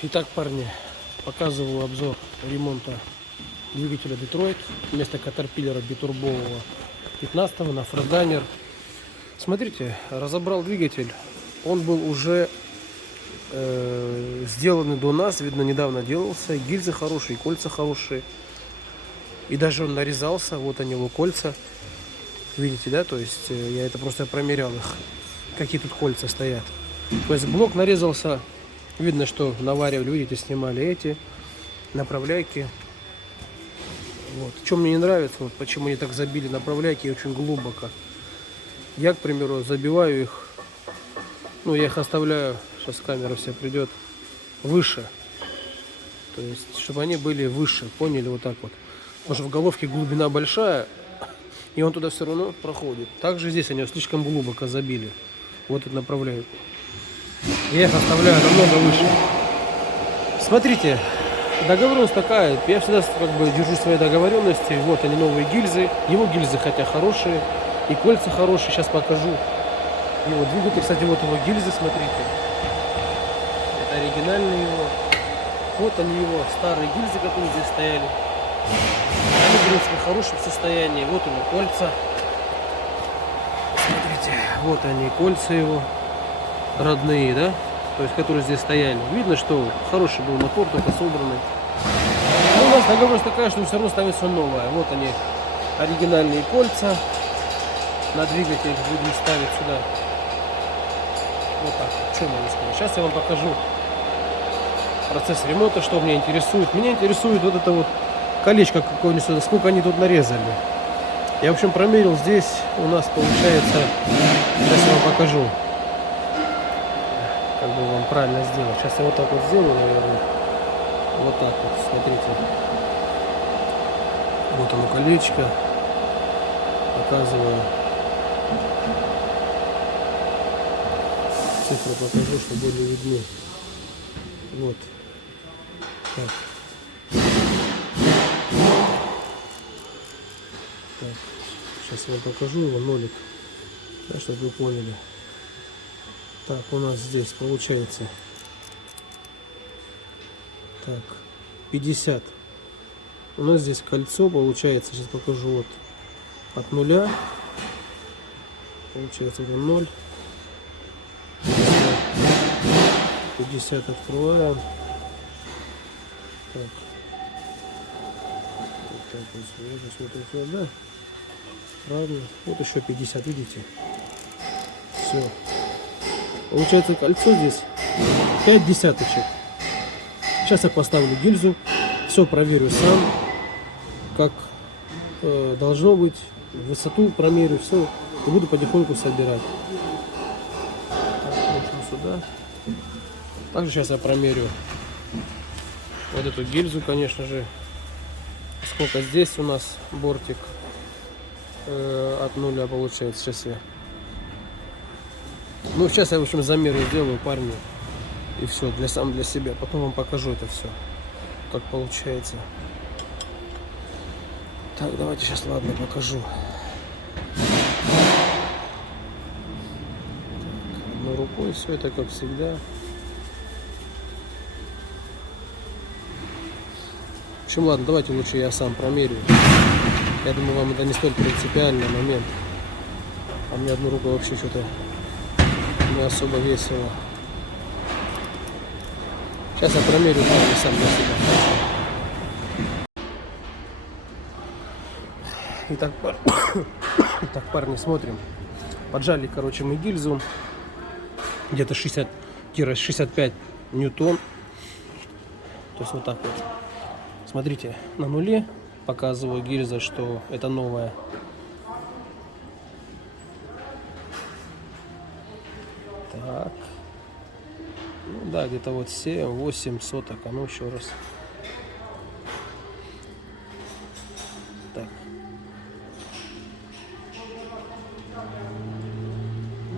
Итак, парни, показываю обзор ремонта двигателя Detroit вместо Caterpillar битурбового 15 на Freightliner. Смотрите, разобрал двигатель. Он был уже сделанный до нас, видно, недавно делался. Гильзы хорошие, кольца хорошие. И даже он нарезался. Вот они, его кольца. Видите, да? То есть я это просто промерял их, какие тут кольца стоят. То есть блок нарезался. Видно, что наваривали, видите, снимали эти направляйки. Вот. Что мне не нравится, вот почему они так забили направляйки очень глубоко. Я, к примеру, забиваю их, ну, я их оставляю, сейчас камера вся придет, выше. То есть, чтобы они были выше, поняли, вот так вот. Потому что в головке глубина большая, и он туда все равно проходит. Также здесь они слишком глубоко забили. Вот это направляют. Я их оставляю намного выше. Смотрите, договоренность такая. Я всегда как бы держу свои договоренности. Вот они, новые гильзы. Его гильзы хотя хорошие. И кольца хорошие. Сейчас покажу. Его двигатель. Кстати, вот его гильзы, смотрите. Это оригинальные его. Вот они его старые гильзы, которые здесь стояли. Они, в принципе, в хорошем состоянии. Вот его кольца. Смотрите, вот они, кольца его. Родные, да, то есть которые здесь стояли. Видно, что хороший был мотор, только собранный. Но у нас договоренность такая, что все равно ставится новое. Вот они, оригинальные кольца. На двигатель будем ставить сюда. Вот так. Что могу сказать? Сейчас я вам покажу процесс ремонта, что меня интересует. Меня интересует вот это вот колечко какое-нибудь сюда, сколько они тут нарезали. Я, в общем, промерил здесь. У нас получается, сейчас я вам покажу. Как бы вам правильно сделать. Сейчас я вот так вот сделаю, наверное. Вот так вот, смотрите. Вот оно колечко. Показываю. Цифры покажу, чтобы были видны. Вот. Так. Так. Сейчас я вам покажу его нолик. Да, чтобы вы поняли. Так, у нас здесь получается так 50. У нас здесь кольцо получается, сейчас покажу, вот от нуля получается это 0, 50 открываем. Так, вот так вот смотрим сюда, правильно, вот еще 50, видите, все. Получается кольцо здесь 5 десяточек. Сейчас я поставлю гильзу, все проверю сам, как должно быть, высоту промерю, все, и буду потихоньку собирать. Так, сюда. Также сейчас я промерю вот эту гильзу, конечно же, сколько здесь у нас бортик от нуля получается. Сейчас я сейчас я, в общем, замеры сделаю, парни. И все, для себя. Потом вам покажу это все, как получается. Так, давайте сейчас, ладно, покажу. Так, одной рукой все это, как всегда. В общем, ладно, давайте лучше я сам промерю. Я думаю, вам это не столь принципиальный момент. А мне одну руку вообще что-то не особо весело. Сейчас я промерю сам для себя. Итак, парни, смотрим. Поджали, короче, мы гильзу. Где-то 60-65 ньютон. То есть вот так вот. Смотрите, на нуле показываю гильза, что это новая. Так. Ну да, где-то вот 7-8 соток. А ну еще раз. Так.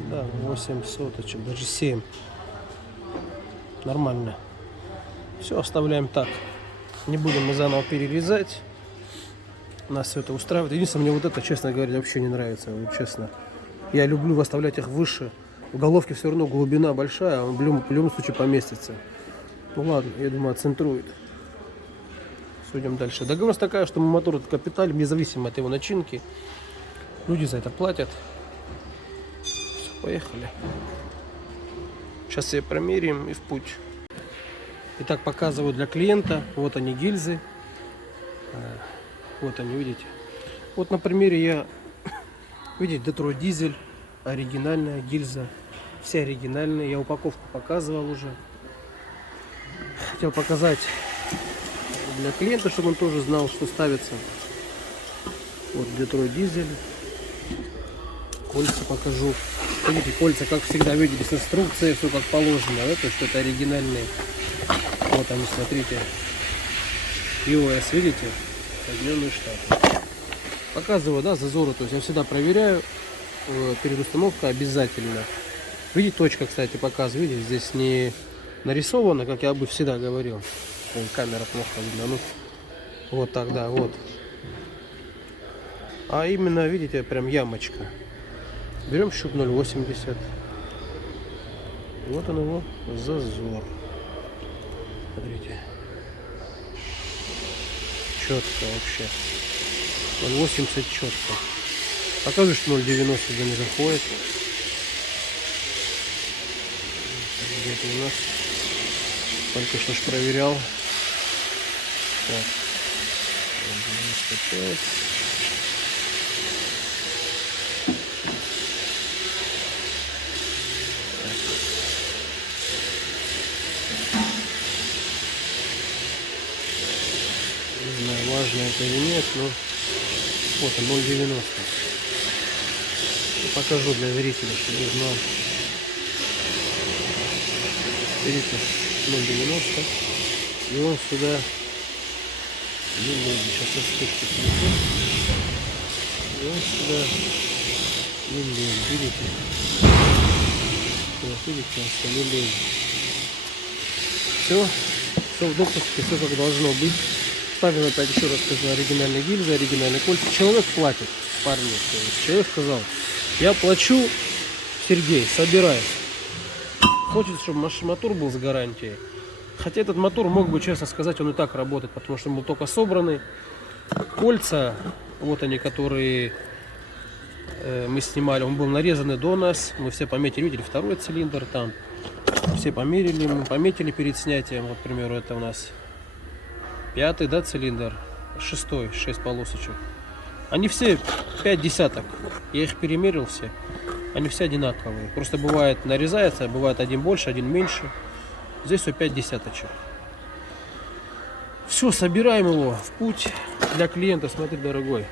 Да, 8 соточек, даже 7. Нормально. Все, оставляем так. Не будем мы заново перерезать. Нас все это устраивает. Единственное, мне вот это, честно говоря, вообще не нравится. Вот честно. Я люблю выставлять их выше. В головке все равно глубина большая, он в любом случае поместится. Ну ладно, я думаю, отцентрует. Судим дальше. Договоренность такая, что мотор это капиталь, независимо от его начинки. Люди за это платят. Все, поехали. Сейчас себе промеряем и в путь. Итак, показываю для клиента. Вот они гильзы. Вот они, видите. Вот на примере я, видите, Detroit дизель, оригинальная гильза. Все оригинальные. Я упаковку показывал уже. Хотел показать для клиента, чтобы он тоже знал, что ставится. Вот Detroit дизель. Кольца покажу. Видите, кольца, как всегда, видели с инструкцией, все как положено, да, то, что это оригинальные. Вот они, смотрите. US, видите? Соединенные Штаты. Показываю, да, зазоры, то есть я всегда проверяю перед установкой обязательно. Видите, точка, кстати, показываю, видите, здесь не нарисовано, как я бы всегда говорил. Ой, камера плохо видно, ну. Вот так, да, вот. А именно, видите, прям ямочка. Берем щуп 0,80. Вот он его зазор. Смотрите. Четко вообще. 0,80 четко. Покажу, что 0,90 где не заходит. Где-то у нас. Только что ж проверял. Так. 0,95. Не знаю, важно это или нет, но вот он 0,90. Покажу для зрителя, чтобы знал. Видите, 0,90. И он сюда не лезет. Сейчас я вспышку телефон. И он сюда не лезет. Видите? Вот, видите, он сюда не лезет. Все в допуске, все как должно быть. Ставим опять, еще раз скажу, оригинальные гильзы, оригинальные кольца. Человек платит, парни. То есть человек сказал, я плачу, Сергей, собирай. Хочет, чтобы мотор был с гарантией. Хотя этот мотор, мог бы, честно сказать, он и так работает, потому что он был только собранный. Кольца, вот они, которые мы снимали, он был нарезанный до нас. Мы все пометили, видели, второй цилиндр там. Все померили, мы пометили перед снятием. Вот, к примеру, это у нас 5-й, да, цилиндр, 6-й, 6 полосочек. Они все 5 десяток. Я их перемерил все. Они все одинаковые. Просто бывает нарезается, бывает один больше, один меньше. Здесь все 5 десяточек. Все, собираем его в путь для клиента. Смотри, дорогой.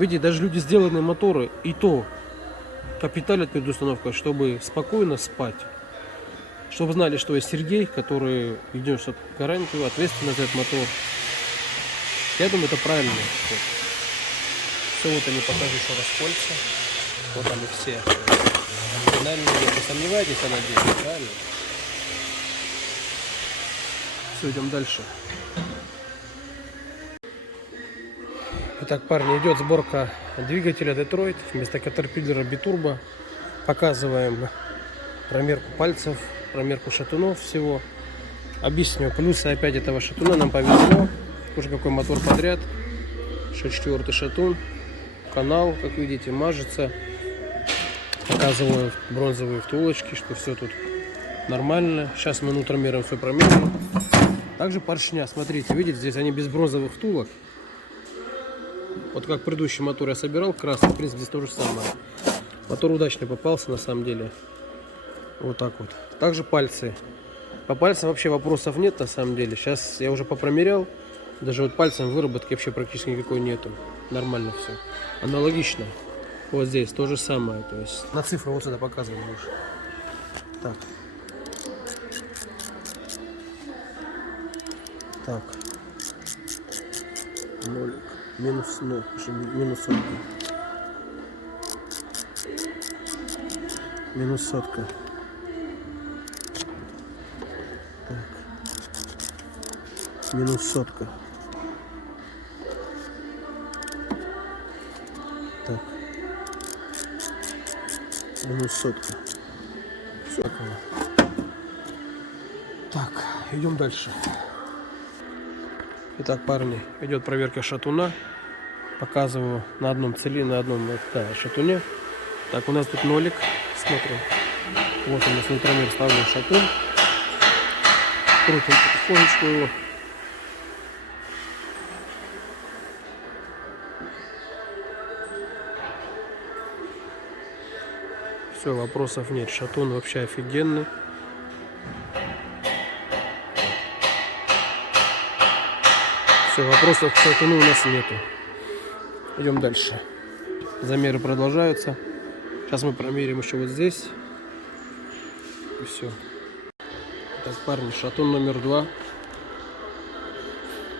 Видите, даже люди сделанные моторы, и то капиталят перед установкой, чтобы спокойно спать. Чтобы знали, что есть Сергей, который ведет гарантию, ответственность за этот мотор. Я думаю, это правильно. Все, вот они, покажу еще раз кольца. Вот они все. Оригинальные, не сомневайтесь, я надеюсь, правильно? Все, идем дальше. Итак, парни, идет сборка двигателя Detroit вместо Caterpillar Biturbo. Показываем промерку пальцев, промерку шатунов всего. Объясню плюсы опять этого шатуна. Нам повезло. Уже какой мотор подряд. 6-4 шатун. Канал, как видите, мажется. Показываю бронзовые втулочки, что все тут нормально. Сейчас мы нутромером все промерим. Также поршня, смотрите, видите, здесь они без бронзовых втулок. Вот как предыдущий мотор я собирал красный, в принципе, здесь то же самое. Мотор удачно попался, на самом деле. Вот так вот. Также пальцы. По пальцам вообще вопросов нет, на самом деле. Сейчас я уже попромерял. Даже вот пальцем выработки вообще практически никакой нету. Нормально все. Аналогично. Вот здесь то же самое. То есть на цифры вот сюда показываю уже. Так. Так. Нолик. Минус 0. Минус сотка. Минус сотка. Так. Минус сотка. Так. Минус сотка. Все. Так, идем дальше. Итак, парни, идет проверка шатуна. Показываю на одном шатуне. Так, у нас тут нолик. Смотрим. Вот у нас нутромер, ставлю шатун. Крутим потихонечку его. Все, вопросов нет. Шатун вообще офигенный. Все, вопросов к шатуну у нас нету. Идем дальше. Замеры продолжаются. Сейчас мы промерим еще вот здесь. И все. Так, парни, шатун номер 2.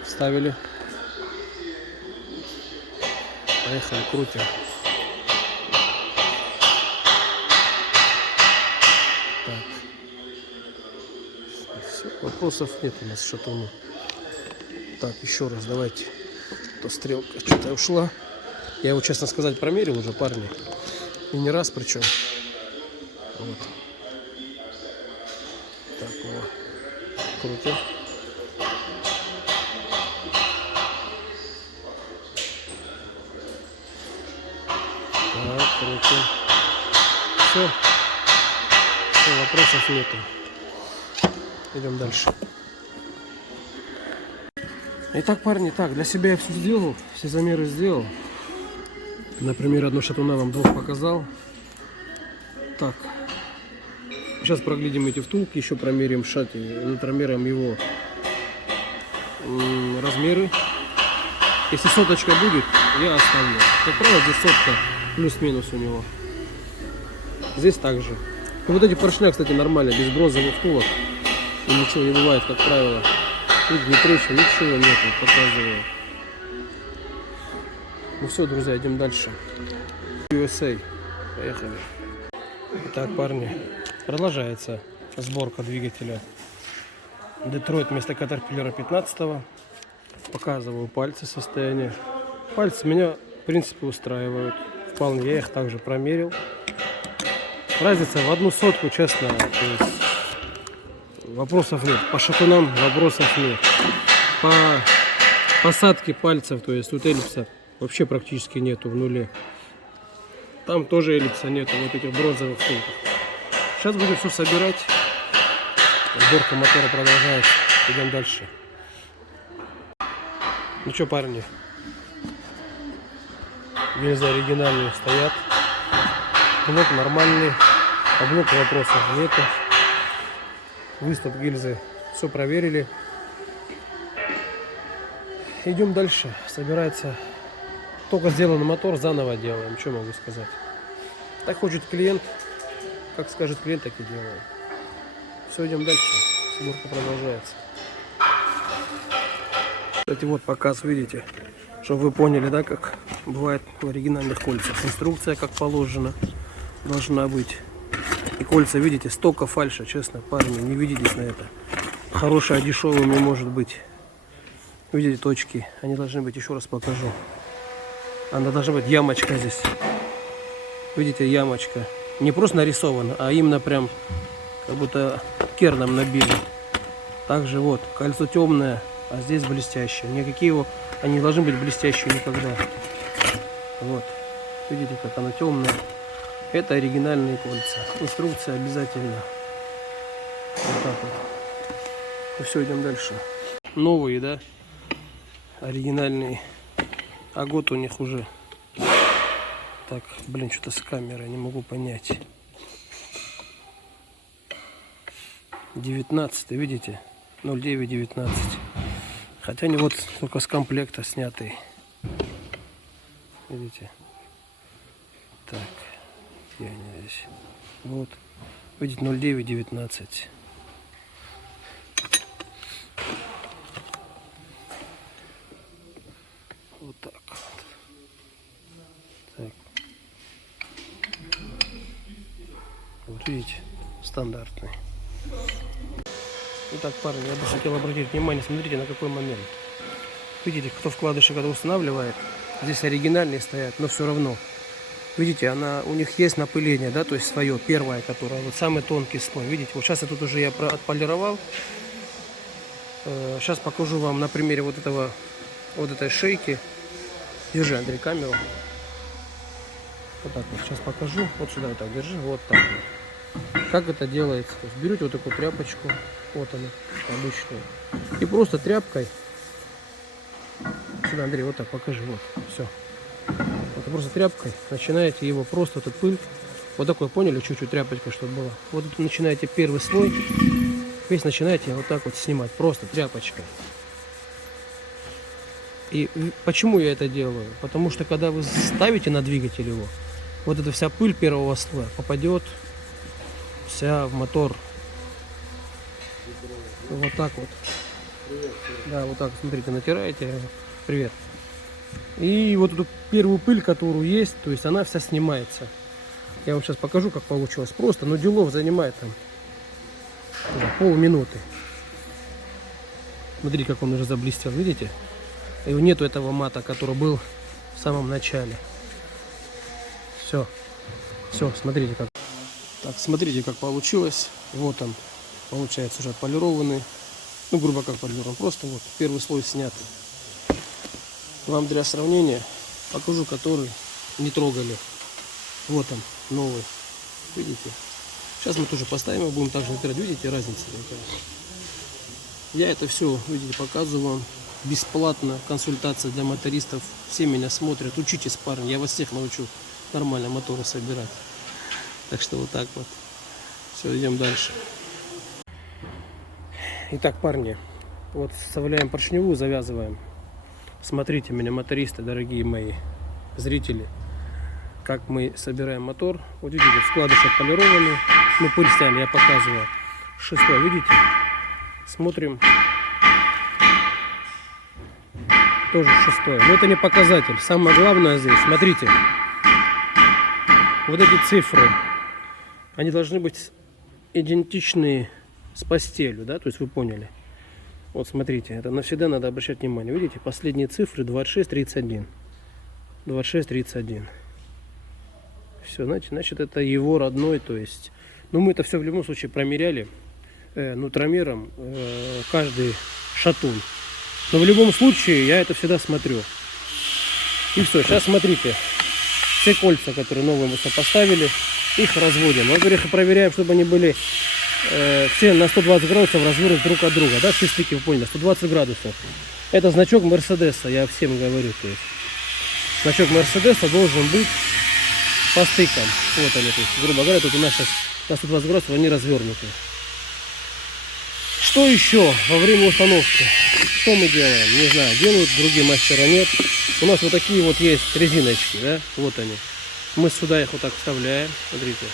Вставили. Поехали, крутим. Так. Все, вопросов нет у нас к шатуну. Так, еще раз давайте. То стрелка что-то ушла. Я его, честно сказать, промерил уже, парни. И не раз причем. Вот. Так, вот. Крутим. Так, крутим. Все. Все, вопросов нету. Идем дальше. Итак, парни, так, для себя я все сделал, все замеры сделал. Например, одну шатуна вам двух показал. Так, сейчас проглядим эти втулки, еще промерим шатти, нутромером его размеры. Если соточка будет, я оставлю. Как правило, здесь сотка плюс-минус у него. Здесь также. И вот эти поршня, кстати, нормально, без бронзовых втулок. И ничего не бывает, как правило. Тут не трещин, ничего нету, показываю. Ну все, друзья, идем дальше. USA. Поехали. Итак, парни, продолжается сборка двигателя Детройт вместо Caterpillar 15-го. Показываю пальцы, состояние. Пальцы меня, в принципе, устраивают. Вполне, я их также промерил. Разница в 1/100, честно, то есть вопросов нет. По шатунам вопросов нет. По посадке пальцев, то есть тут эллипса вообще практически нету в нуле. Там тоже эллипса нету, вот этих бронзовых втулках. Сейчас будем все собирать. Сборка мотора продолжается. Идем дальше. Ну что, парни, гильзы оригинальные стоят. Блок нормальный. По блоку вопросов нету. Выступ гильзы все проверили. Идем дальше. Собирается только сделанный мотор, заново делаем. Что могу сказать? Так хочет клиент, как скажет клиент, так и делаем. Все, идем дальше. Сборка продолжается. Кстати, вот показ, видите, чтобы вы поняли, да, как бывает в оригинальных кольцах. Инструкция, как положено, должна быть. И кольца, видите, столько фальша, честно, парни, не ведитесь на это. Хорошая, дешевая не может быть. Видите, точки, они должны быть, еще раз покажу. Она должна быть ямочка здесь. Видите, ямочка. Не просто нарисована, а именно прям, как будто керном набили. Также вот, кольцо темное, а здесь блестящее. Никакие его, они не должны быть блестящие никогда. Вот, видите, как она темная. Это оригинальные кольца. Инструкция обязательно. Вот так вот. Ну все, идем дальше. Новые, да? Оригинальные. А год у них уже. Так, блин, что-то с камерой, не могу понять. 19, видите? 09-19. Хотя они вот только с комплекта снятые. Видите? Так. Где они здесь? Вот. Видите, 09-19. Вот так вот. Так. Вот видите, стандартный. Итак, парни, я бы хотел обратить внимание, смотрите, на какой момент. Видите, кто вкладыши когда устанавливает, здесь оригинальные стоят, но все равно Видите, она, у них есть напыление, да, то есть свое, первое, которое, вот самый тонкий слой. Видите, вот сейчас я тут уже отполировал. Сейчас покажу вам на примере вот этой шейки. Держи, Андрей, камеру. Вот так вот, сейчас покажу. Вот сюда вот так держи, вот так вот. Как это делается? То есть берете вот такую тряпочку, вот она, обычную, и просто тряпкой, сюда, Андрей, вот так покажи, вот, все. Вот просто тряпкой начинаете его, просто эту пыль, вот такой, поняли, чуть-чуть тряпочка, чтобы было. Вот тут начинаете первый слой, весь начинаете вот так вот снимать, просто тряпочкой. И почему я это делаю? Потому что когда вы ставите на двигатель его, вот эта вся пыль первого слоя попадет вся в мотор. Вот так вот. Да, вот так, смотрите, натираете. Привет. И вот эту первую пыль, которую есть, то есть она вся снимается. Я вам сейчас покажу, как получилось. Просто, но делов занимает там полминуты. Смотрите, как он уже заблестел, видите? И нету этого мата, который был в самом начале. Все, смотрите как. Так, смотрите, как получилось. Вот он, получается, уже отполированный. Ну, грубо как полирован. Просто вот первый слой снят. Вам для сравнения покажу, который не трогали. Вот он, новый. Видите? Сейчас мы тоже поставим и будем также натирать. Видите, разница какая? Я это все, видите, показываю вам бесплатно. Консультация для мотористов. Все меня смотрят. Учитесь, парни. Я вас всех научу нормально моторы собирать. Так что вот так вот. Все, идем дальше. Итак, парни, вот вставляем поршневую, завязываем. Смотрите меня, мотористы, дорогие мои зрители, как мы собираем мотор. Вот видите, вкладыш отполированный. Мы пыль сняли, я показываю. Шестой, видите? Смотрим. Тоже шестой. Но это не показатель. Самое главное здесь, смотрите. Вот эти цифры, они должны быть идентичны с постелью, да, то есть вы поняли. Вот смотрите, это навсегда надо обращать внимание. Видите, последние цифры 2631. 2631. Все, значит, это его родной, то есть. Ну, мы это все в любом случае промеряли нутромером, каждый шатун. Но в любом случае я это всегда смотрю. И все, сейчас смотрите. Все кольца, которые новые мы поставили, их разводим. Во-первых, проверяем, чтобы они были все на 120 градусов развернуты друг от друга. Да, все стыки, вы поняли, 120 градусов. Это значок Мерседеса, я всем говорю. То есть значок Мерседеса должен быть по стыкам. Вот они, то есть, грубо говоря, тут у нас сейчас на 120 градусов они развернуты. Что еще во время установки? Что мы делаем? Не знаю, делают другие мастера, нет. У нас вот такие вот есть резиночки, да, вот они. Мы сюда их вот так вставляем, смотрите.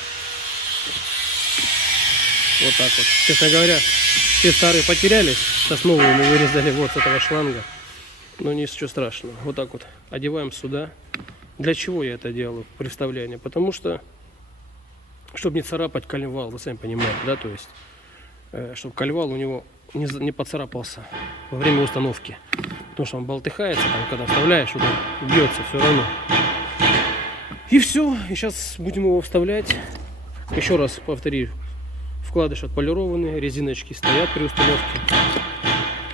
Вот так вот. Честно говоря, все старые потерялись, сейчас новые мы вырезали вот с этого шланга. Но ничего страшного. Вот так вот одеваем сюда. Для чего я это делаю при вставлении? Потому что, чтобы не царапать коленвал, вы сами понимаете, да, то есть, чтобы коленвал у него не поцарапался во время установки. Потому что он болтыхается, там, когда вставляешь, он бьется все равно. И все. И сейчас будем его вставлять. Еще раз повторю. Вкладыш отполированный, резиночки стоят при установке.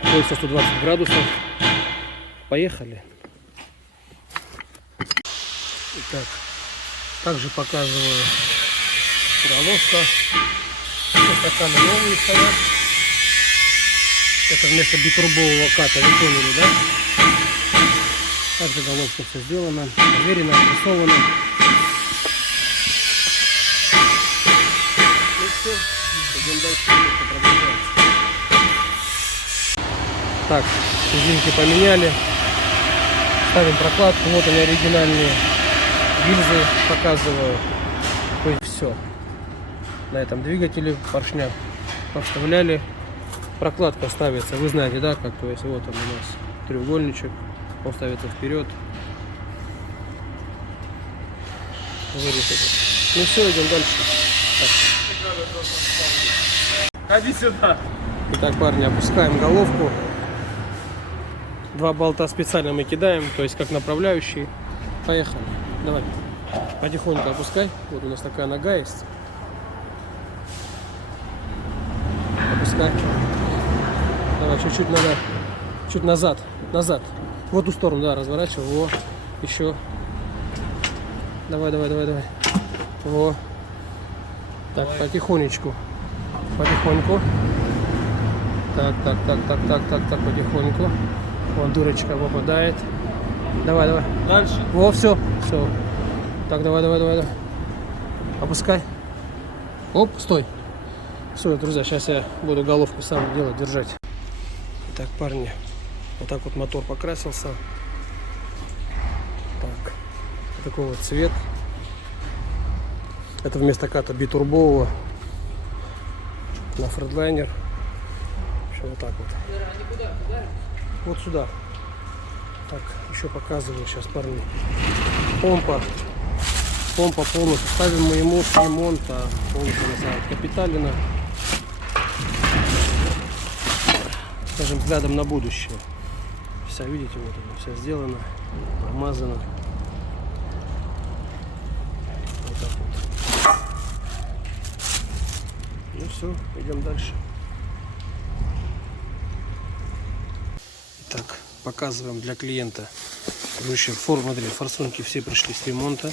Кольца 120 градусов. Поехали. Итак, также показываю головка. Стаканы новые стоят. Это вместо битрубового ката, вы поняли, да? Также головка все сделано, проверено, отрисовано. И все, идем дальше, продолжаем. Так, резинки поменяли. Ставим прокладку, вот они оригинальные гильзы, показываю. То есть все. На этом двигателе поршня поставляли. Прокладка ставится, вы знаете, да, как, то есть вот он у нас треугольничек, он ставится вперед. Вырезали. Ну все, идем дальше. Так. Ходи сюда. Итак, парни, опускаем головку. Два болта специально мы кидаем, то есть как направляющий. Поехали. Давай. Потихоньку опускай. Вот у нас такая нога есть. Опускай. Давай, чуть-чуть надо. Чуть назад. Назад. В эту сторону, да, разворачивай. Во. Еще. Давай. Во. Так, давай. Потихонечку. Потихоньку. Так, потихоньку. Вон дырочка попадает. Давай. Дальше. Во, все. Так, давай. Опускай. Оп, стой. Все, друзья, сейчас я буду головку сам делать, держать. Итак, парни, вот так вот мотор покрасился. Так, такой вот цвет. Это вместо ката битурбового на Фредлайнер. Все вот так вот. Вот сюда. Так, еще показываю сейчас, парни. Помпа полностью. Ставим мы ему ремонт, полностью называют капиталина. Скажем, взглядом на будущее. Вся, видите, вот она, вся сделана, промазана. Вот так вот. Ну все, идем дальше. Итак, показываем для клиента. Короче, смотри, форсунки все пришли с ремонта.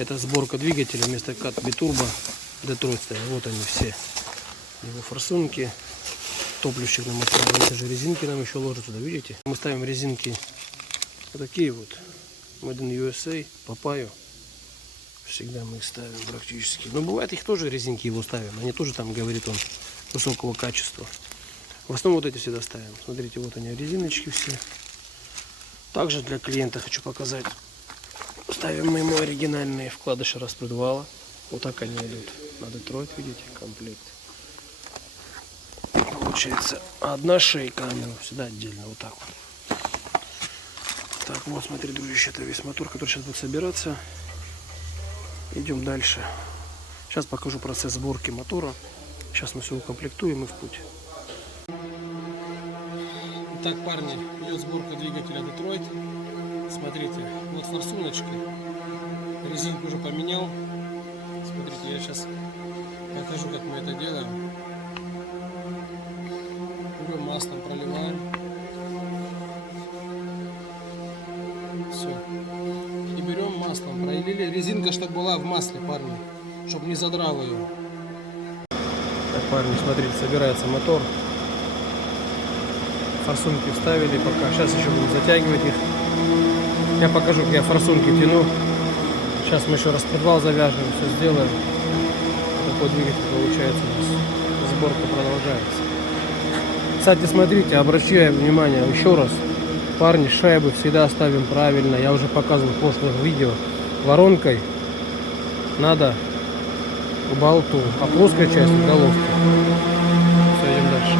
Это сборка двигателя вместо кат битурбо Детройт стоят. Вот они все. Его форсунки. Топливщик нам отправил. Это же резинки нам еще ложат туда, видите? Мы ставим резинки вот такие вот. Made in USA, Папайо. Всегда мы их ставим практически. Но бывает их тоже резинки его ставим. Они тоже там, говорит он, высокого качества. В основном вот эти всегда ставим. Смотрите, вот они резиночки все. Также для клиента хочу показать. Ставим мы ему оригинальные вкладыши распредвала. Вот так они идут на Детройт, видите, комплект. Получается одна шейка, всегда отдельно, вот так вот. Так, вот смотри, дружище, это весь мотор, который сейчас будет собираться. Идем дальше. Сейчас покажу процесс сборки мотора. Сейчас мы все укомплектуем и в путь. Итак, парни, идет сборка двигателя Детройт. Смотрите, вот форсуночки. Резинку уже поменял. Смотрите, я сейчас покажу, как мы это делаем. Берем маслом, проливаем. Все. И берем маслом, пролили. Резинка, чтобы была в масле, парни. Чтобы не задрал ее. Так, парни, смотрите, собирается мотор. Форсунки вставили пока. Сейчас еще будем затягивать их. Я покажу, как я форсунки тяну. Сейчас мы еще распредвал завяжем, все сделаем. Такой двигатель получается у нас. Сборка продолжается. Кстати, смотрите, обращаю внимание еще раз. Парни, шайбы всегда ставим правильно. Я уже показывал в прошлых видео. Воронкой надо к болту, а плоская часть к головке. Все, идем дальше.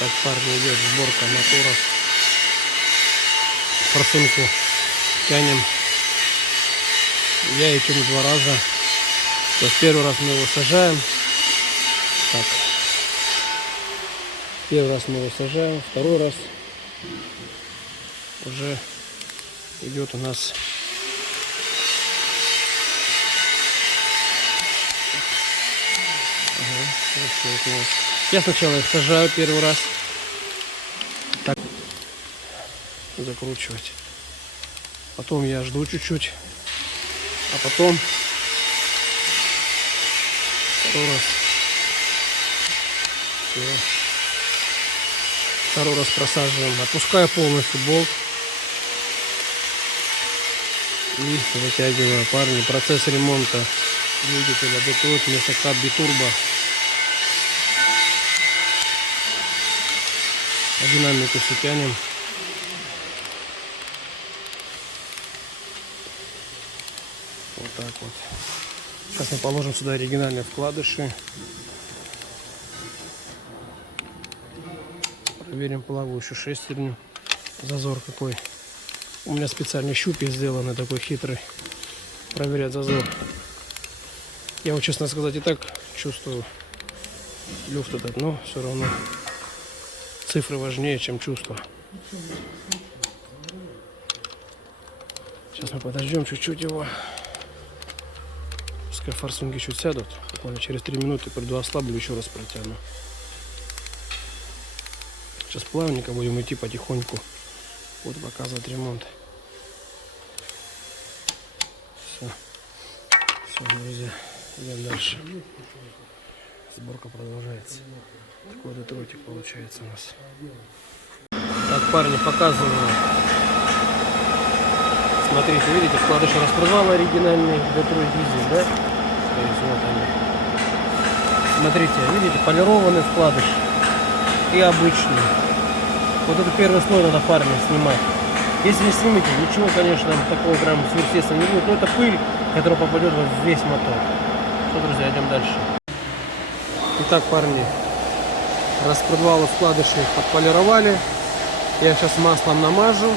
Так, парни, идет сборка моторов. Форсунку тянем. Я ее тяну 2 раза. То есть первый раз мы его сажаем. Так. Первый раз мы его сажаем. Второй раз уже идет у нас я сначала их сажаю первый раз. Так. Закручивать. Потом я жду чуть-чуть. А потом второй раз. Все. Второй раз просаживаем. Отпускаю полностью болт. И вытягиваю, парни. Процесс ремонта двигателя Детройт вместо кат битурбо. Динамику все тянем. Вот так вот. Сейчас мы положим сюда оригинальные вкладыши. Проверим плавающую шестерню. Зазор какой. У меня специальный щупик сделанный, такой хитрый. Проверять зазор. Я вот, честно сказать, и так чувствую люфт этот, но все равно Цифры важнее, чем чувства. Сейчас мы подождем чуть-чуть его. Пускай форсунки чуть сядут. Буквально через 3 минуты приду, ослаблю, еще раз протяну. Сейчас плавненько будем идти потихоньку. Вот показывать ремонт. Все. Все, друзья. Идем дальше. Сборка продолжается. Такой детротик получается у нас. Так, парни, показываю. Смотрите, видите, вкладыши распредвала оригинальный, Детройт дизель, да? То есть вот они. Смотрите, видите, полированный вкладыш и обычный. Вот этот первый слой надо, парни, снимать. Если не снимете, ничего, конечно, такого прям сверхъестественного не будет. Но это пыль, которая попадет в весь мотор. Все, друзья, идем дальше. Итак, парни, распредвалы вкладыши подполировали. Я сейчас маслом намажу.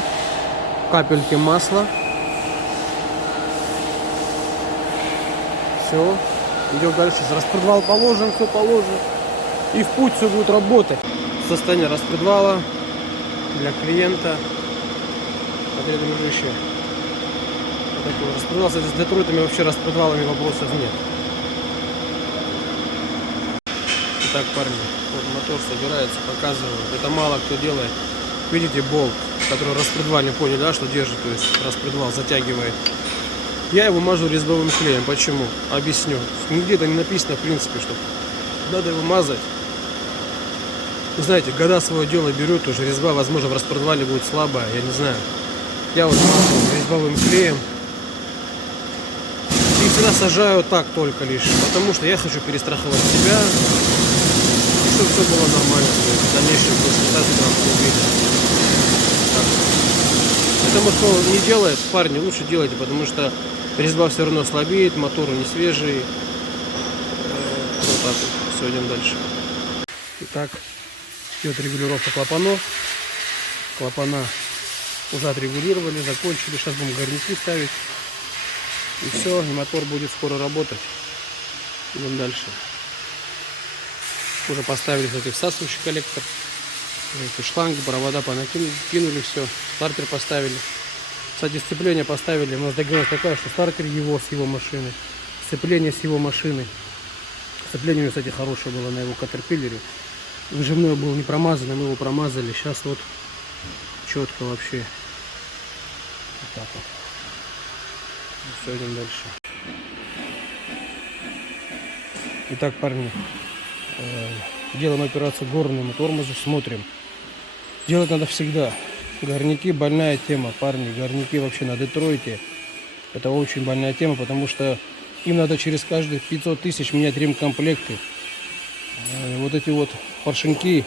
Капельки масла. Все. Идем дальше. Распредвал положим, все положим. И в путь все будет работать. Состояние распредвала для клиента. Смотри, дружище. Вот такой распредвал. С Детройтами вообще распредвалами вопросов нет. Итак, парни, вот мотор собирается, показываю. Это мало кто делает. Видите болт, который распредвальный, поняли, да, что держит, то есть распредвал затягивает. Я его мажу резьбовым клеем. Почему? Объясню. Нигде-то не написано, в принципе, что надо его мазать. Вы знаете, года свое дело берут, уже резьба, возможно, в распредвале будет слабая, я не знаю. Я вот мажу резьбовым клеем. И всегда сажаю так только лишь, потому что я хочу перестраховать себя, и чтобы все было нормально, то есть в дальнейшем эксплуатации. Это может кто не делает, парни, лучше делайте, потому что резьба все равно слабеет, мотор не свежий. Вот так вот. Все, идем дальше. Итак, идет регулировка клапанов. Клапана уже отрегулировали, закончили. Сейчас будем горняки ставить. И все, и мотор будет скоро работать. Идем дальше. Уже поставили этих всасывающий коллектор. Эти шланги, провода кинули, все. Стартер поставили. Кстати, сцепление поставили. У нас договоренность такая, что стартер его с его машины. Сцепление с его машины. Сцепление у него, кстати, хорошее было на его Катерпиллере. Выжимной был не промазан, мы его промазали. Сейчас вот четко вообще. Вот так вот. Все, идем дальше. Итак, парни, делаем операцию горному тормозу, смотрим. Делать надо всегда. Горняки больная тема, парни. Горняки вообще на Детройте. Это очень больная тема, потому что им надо через каждые 500 тысяч менять ремкомплекты. Вот эти вот поршеньки,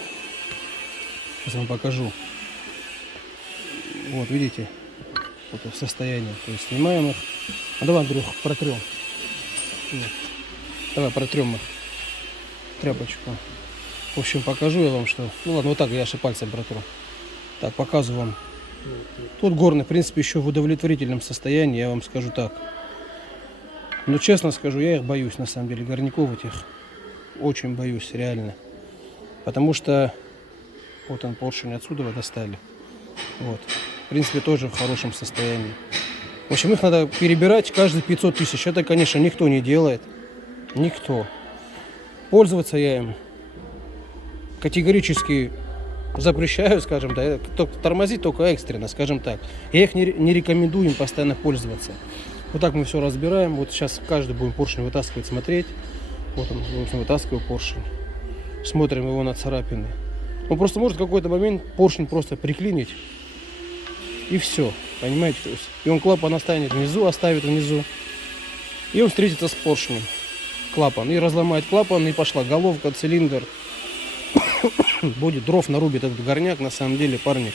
сейчас вам покажу. Вот, видите, вот их состояние. То есть снимаем их. А давай, Андрюх, протрем. Нет. Давай протрем их. Тряпочку. В общем, покажу я вам, что... Ну ладно, вот так я же пальцем протру. Так, показываю вам. Тут горный, в принципе, еще в удовлетворительном состоянии, я вам скажу так. Но честно скажу, я их боюсь, на самом деле, горняков этих. Очень боюсь, реально. Потому что... Вот он, поршень отсюда вы достали. Вот. В принципе, тоже в хорошем состоянии. В общем, их надо перебирать каждые 500 тысяч. Это, конечно, никто не делает. Никто. Пользоваться я им категорически запрещаю, скажем так. Тормозить только экстренно, скажем так. Я их не рекомендую им постоянно пользоваться. Вот так мы все разбираем. Вот сейчас каждый будем поршень вытаскивать, смотреть. Вот он, вытаскиваю поршень. Смотрим его на царапины. Он просто может в какой-то момент поршень просто приклинить. И все. Понимаете? То есть, и он клапан оставит внизу. И он встретится с поршнем. Клапан. И разломает клапан, и пошла головка, цилиндр. Будет дров нарубит этот горняк, на самом деле, парни.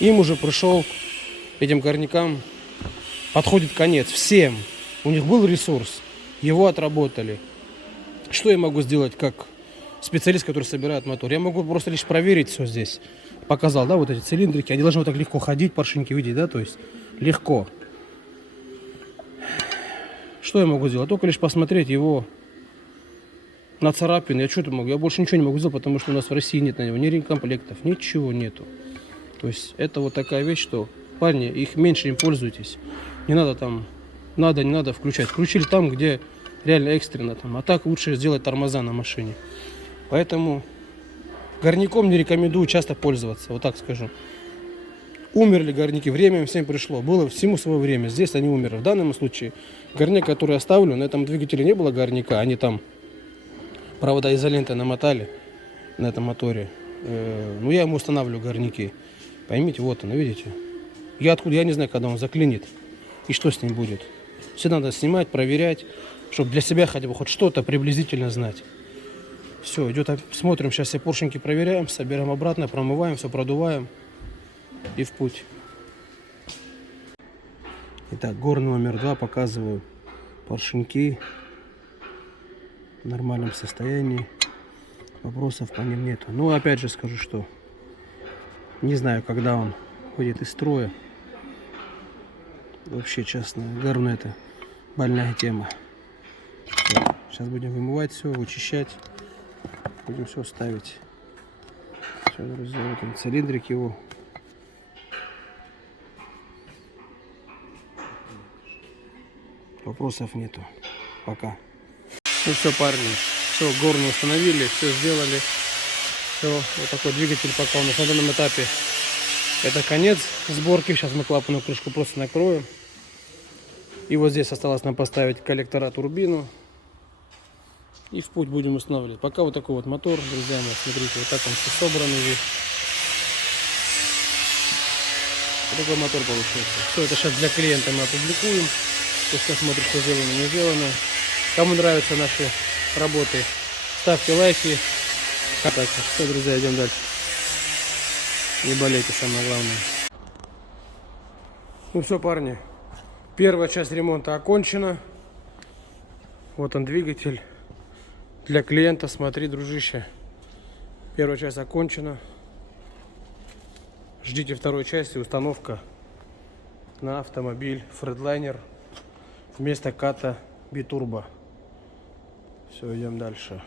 Им уже пришел, этим горнякам подходит конец. Всем. У них был ресурс. Его отработали. Что я могу сделать как специалист, который собирает мотор? Я могу просто лишь проверить все здесь. Показал, да, вот эти цилиндрики. Они должны вот так легко ходить, поршеньки, видеть, да, то есть легко. Что я могу сделать? Только лишь посмотреть его на царапины. Я что-то могу? Я больше ничего не могу сделать, потому что у нас в России нет на него ни ремкомплектов, ничего нету. То есть это вот такая вещь, что, парни, их меньше им пользуйтесь. Не надо там, надо, не надо включать. Включили там, где реально экстренно там. А так лучше сделать тормоза на машине. Поэтому горняком не рекомендую часто пользоваться, вот так скажу. Умерли горняки, время им всем пришло. Было всему свое время. Здесь они умерли. В данном случае горняк, который оставлю, на этом двигателе не было горняка. Они там провода изолентой намотали на этом моторе. Ну, я ему устанавливаю горняки. Поймите, вот оно, видите? Я откуда, я не знаю, когда он заклинит. И что с ним будет. Все надо снимать, проверять, чтобы для себя хотя бы хоть что-то приблизительно знать. Все, идет, смотрим, сейчас все поршеньки проверяем, собираем обратно, промываем, все продуваем. И в путь. Итак, гор номер 2 показываю. Поршеньки в нормальном состоянии. Вопросов по ним нету. Ну, опять же скажу, что не знаю, когда он выйдет из строя. Вообще, честно, горно это больная тема. Сейчас будем вымывать все, вычищать. Будем все ставить. Все, друзья, вот он, цилиндрик его. Вопросов нету. Пока. Ну все, парни. Все, горну установили, все сделали. Все, вот такой двигатель пока у нас на данном этапе. Это конец сборки. Сейчас мы клапанную крышку просто накроем. И вот здесь осталось нам поставить коллектора, турбину. И в путь будем устанавливать. Пока вот такой вот мотор, друзья мои. Смотрите, вот так он все собран весь. Вот такой мотор получился. Все это сейчас для клиента мы опубликуем. Пусть посмотрит, что сделано, не сделано. Кому нравятся наши работы, ставьте лайки. Все, друзья, идем дальше. Не болейте, самое главное. Ну все, парни. Первая часть ремонта окончена. Вот он, двигатель. Для клиента, смотри, дружище. Первая часть окончена. Ждите второй части. Установка на автомобиль Freightliner вместо ката Битурбо. Все, идем дальше.